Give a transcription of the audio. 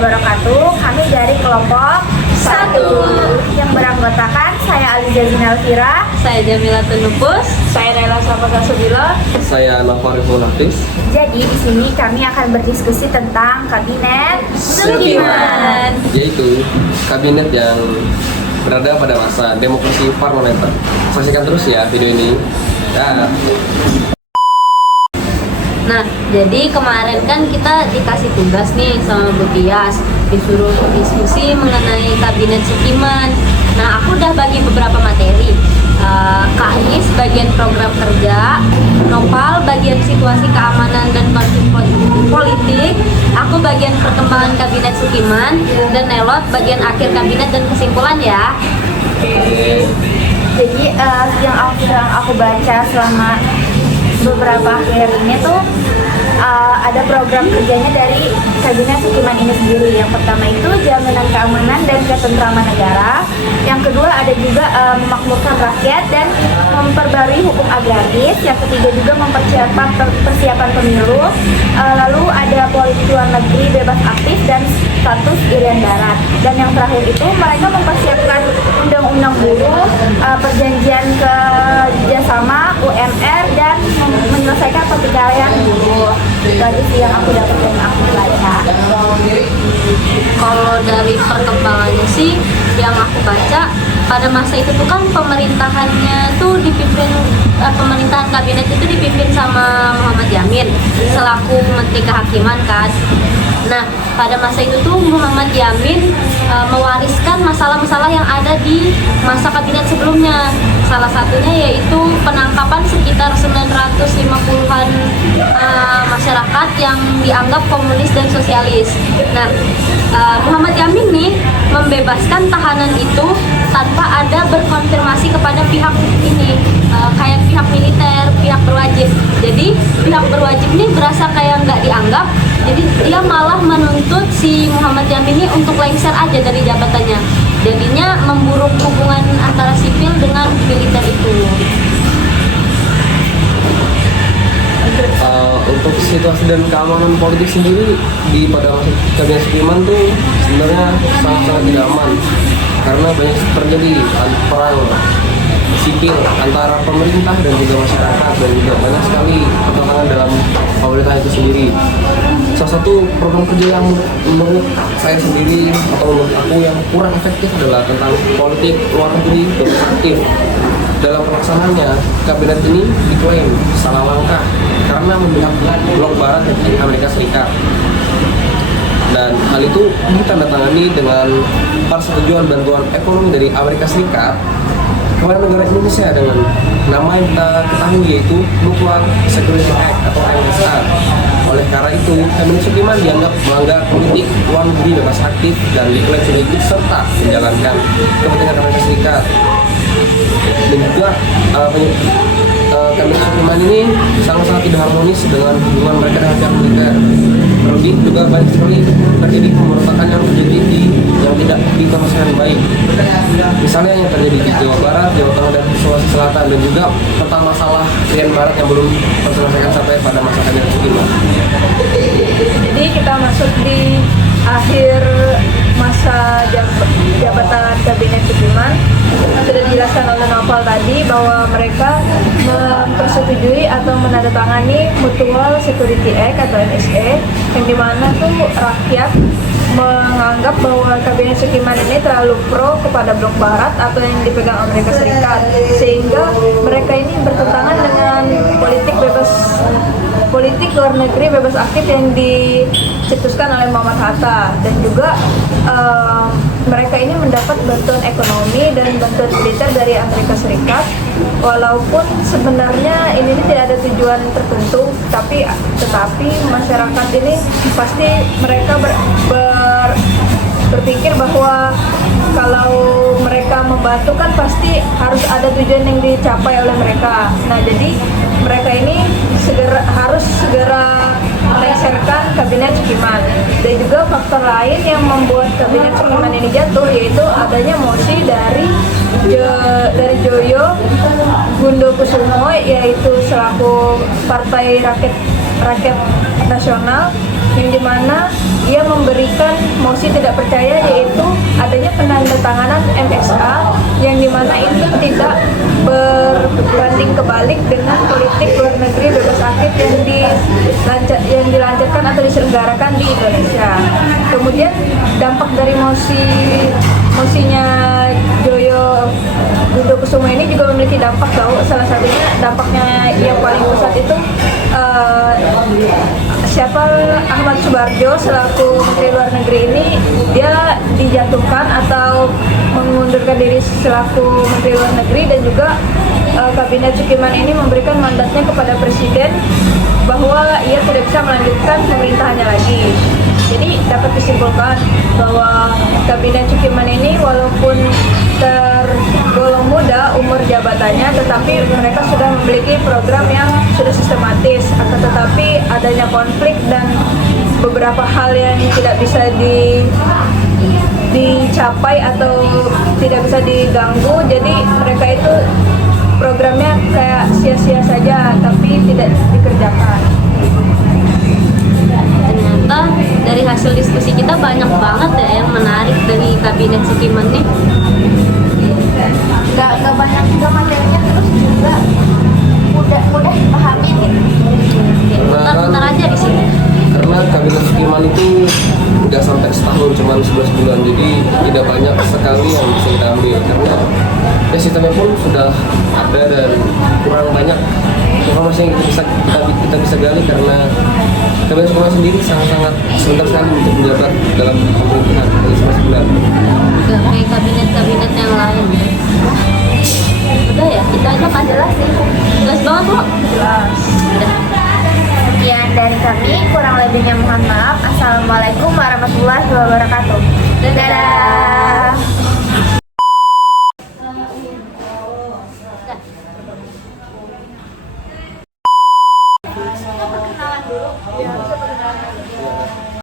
wabarakatuh. Kami dari kelompok 1 yang beranggotakan saya Aliza Zina Elvira, Saya Jamila Tunupus. saya Nela Sapaka Subilo. Saya Nafariful Hafiz. Jadi di sini kami akan berdiskusi tentang Kabinet Sukiman. Yaitu kabinet yang berada pada masa demokrasi parlementer. Saksikan terus ya video ini. Ya. Nah, jadi kemarin kan kita dikasih tugas nih sama Bu Tias, disuruh untuk diskusi mengenai Kabinet Sukiman. Nah, aku udah bagi beberapa materi. Kak Nis bagian program kerja, Nopal bagian situasi keamanan dan konflik politik, aku bagian perkembangan Kabinet Sukiman, dan Nelot bagian akhir kabinet dan kesimpulan ya. Jadi yang aku baca selama beberapa akhir ini tuh ada program kerjanya dari Kabinet Sukiman ini sendiri. Yang pertama itu jaminan keamanan dan ketentraman negara. Yang kedua ada juga memakmurkan rakyat dan memperbarui hukum agraris. Yang ketiga juga mempersiapkan persiapan pemilu. Lalu ada politik luar negeri bebas aktif dan status Irian Barat. Dan yang terakhir itu mereka mempersiapkan undang-undang buruh, perjanjian kerjasama UMR, dan menyelesaikan pertikaian buruh. Itu aja sih yang aku dapat dan aku baca. Kalau dari perkembangannya sih yang aku baca, pada masa itu tuh kan pemerintahannya tuh dipimpin, pemerintahan kabinet itu dipimpin sama Muhammad Yamin selaku Menteri Kehakiman kan. Nah, pada masa itu tuh Muhammad Yamin mewariskan masalah-masalah yang ada di masa kabinet sebelumnya. Salah satunya yaitu penangkapan sekitar 950-an masyarakat yang dianggap komunis dan sosialis. Nah, Muhammad Yamin nih membebaskan tahanan itu tanpa ada berkonfirmasi kepada pihak ini, kayak pihak militer, pihak berwajib. Jadi pihak berwajib ini berasa kayak nggak dianggap. Jadi dia malah menuntut si Muhammad Yamin ini untuk lengser aja dari jabatannya. Jadinya memburuk hubungan antara sipil dengan militer itu. Untuk situasi dan keamanan politik sendiri pada masa Kabinet Sukiman tuh sebenarnya sangat-sangat tidak aman karena banyak terjadi perang sipil antara pemerintah dan juga masyarakat, dan juga banyak sekali pertentangan dalam pemerintah itu sendiri. Salah satu program kerja yang menurut saya sendiri atau menurut aku yang kurang efektif adalah tentang politik luar negeri bebas aktif. Dalam pelaksanaannya, kabinet ini diklaim salah langkah karena memihak blok barat dari Amerika Serikat. Dan hal itu ditandatangani dengan persetujuan bantuan ekonomi dari Amerika Serikat kepada negara Indonesia dengan nama yang kita ketahui yaitu Mutual Security Act atau MSA. Oleh karena itu, Kabinet Sukiman dianggap melanggar politik luar negeri bebas aktif dan diklaim sudah ikut serta menjalankan kepentingan Amerika Serikat. Dan juga Kabinet Sukiman ini sangat-sangat tidak harmonis dengan hubungan mereka dengan pihak militer. Terlebih juga banyak sekali terjadi pemberontakan yang terjadi yang tidak dikemaskan baik. Misalnya yang terjadi di Jawa Barat, Jawa Tengah, dan Sulawesi Selatan, dan juga tentang masalah Irian Barat yang belum terselesaikan sampai pada masa Kabinet Sukiman. Jadi kita masuk di akhir masa jabatan Kabinet Sukiman. Sudah dijelaskan oleh Nopal tadi bahwa mereka mempersetujui atau menandatangani Mutual Security Act atau MSA, yang dimana tuh rakyat menganggap bahwa Kabinet Sukiman ini terlalu pro kepada blok barat atau yang dipegang Amerika Serikat, sehingga mereka ini bertentangan dengan politik luar negeri bebas aktif yang dicetuskan oleh Muhammad Hatta. Dan juga mereka ini mendapat bantuan ekonomi dan bantuan militer dari Amerika Serikat, walaupun sebenarnya ini tidak ada tujuan tertentu, tetapi masyarakat ini pasti mereka berpikir bahwa kalau mereka membantu kan pasti harus ada tujuan yang dicapai oleh mereka. Nah, jadi mereka ini harus segera melengsarkan Kabinet Sukiman. Dan juga faktor lain yang membuat Kabinet Sukiman ini jatuh yaitu adanya mosi dari Joyo Kusumo, yaitu selaku Partai Rakyat Nasional, yang dimana ia memberikan mosi tidak percaya, yaitu adanya penandatanganan MSA yang dimana itu tidak berbanding kebalik dengan politik luar negeri bebas aktif yang dilancarkan atau diselenggarakan di Indonesia. Kemudian dampak dari mosinya Joyo Kusumo ini juga memiliki dampak tahu. Salah satunya dampaknya yang paling pusat itu Ahmad Subarjo selaku Menteri Luar Negeri ini dia dijatuhkan atau mengundurkan diri selaku Menteri Luar Negeri, dan juga Kabinet Sukiman ini memberikan mandatnya kepada Presiden bahwa ia tidak bisa melanjutkan pemerintahannya lagi. Jadi dapat disimpulkan bahwa Kabinet Sukiman ini walaupun tergolong muda umur jabatannya, tetapi mereka sudah memiliki program yang sudah sistematis. Akan tetapi adanya konflik dan beberapa hal yang tidak bisa dicapai atau tidak bisa diganggu, jadi mereka itu programnya kayak sia-sia saja tapi tidak dikerjakan. Ternyata dari hasil diskusi kita banyak banget ya yang menarik dari Kabinet Sukiman nih. Gak banyak juga materinya, terus juga mudah dipahami nih. Bentar aja di sini. Karena Kabinet Sukiman itu nggak sampai setahun, cuma 11 bulan, jadi tidak banyak sekali yang bisa kita ambil karena sistemnya pun sudah ada dan kurang banyak informasi yang kita bisa gali, karena Kabinet Sukiman sendiri sangat sebentar sekali untuk menjabat dalam pemerintahan, hanya 11 bulan. Gak kayak kabinet-kabinet yang lain. Udah ya, kita aja kan jelas sih. Jelas banget kok. Jelas. Udah. Sekian dari kami, kurang lebihnya mohon maaf. Assalamualaikum warahmatullahi wabarakatuh. Dadah.